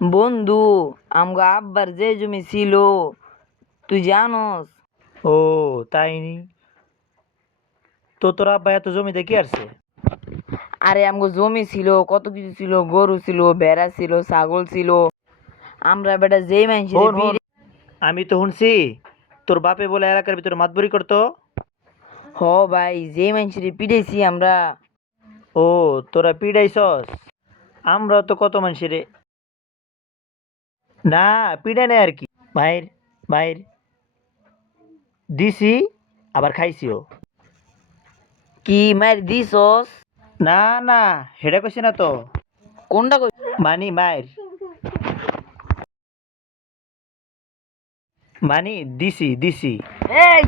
বন্ধু, আমগো আব্বার যে জমি ছিল তুই জানোস? ও তাই নি? তো তোর আব্বা এত জমিতে কি আসছে? আরে আমগো জমি ছিল, কত কিছু ছিল, গরু ছিল, ভেড়া ছিল, ছাগল ছিল। আমরা বেটা যেই মানুষের হন হন, পিড়ে। আমি তো শুনছি তোর বাপে বলে এলাকার ভিতরে মাতবরি করতো। হ ভাই, যেই মানুষের পিড়েছি আমরা। ও তোরা পিডাইছস? আমরা তো কত মানুষের না পিডাই নাই আর কি। মায়ের মায়ের দিছি, আবার খাইছিও। কি মার দিছস? না না, হেডা কইছি না তো। কোনটা কই? মানি মায়ের, মানি দিছি দিছি। এই